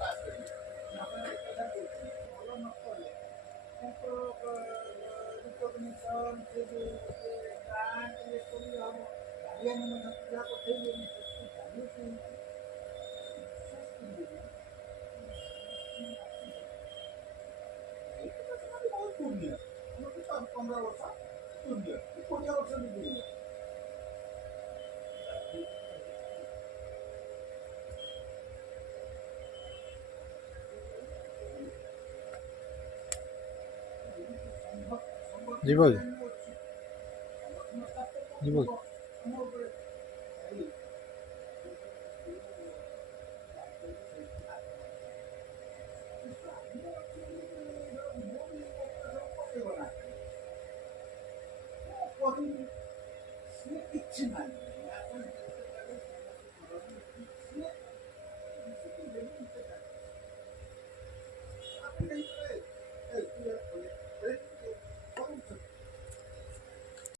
ଭଲ ନ କଲେ ତାଙ୍କର ରିକଗ୍ନିସନ୍ ସେ ଯେଉଁ ଗ୍ରାଣ୍ଟ ଇଏ କରି ହେବ ଗାର୍ଡ଼ିଆନ୍ ମଧ୍ୟ ପିଲା ପଠେଇବେନି ଚାଲିଛି ବହୁତ ଜୁନିୟର ଆମକୁ 15 ବର୍ଷ ଜୁନିୟର 20 ବର୍ଷ ବି ଜୁନିୟର ଯିବ କି ଯିବ କି କିଛି ନାହିଁ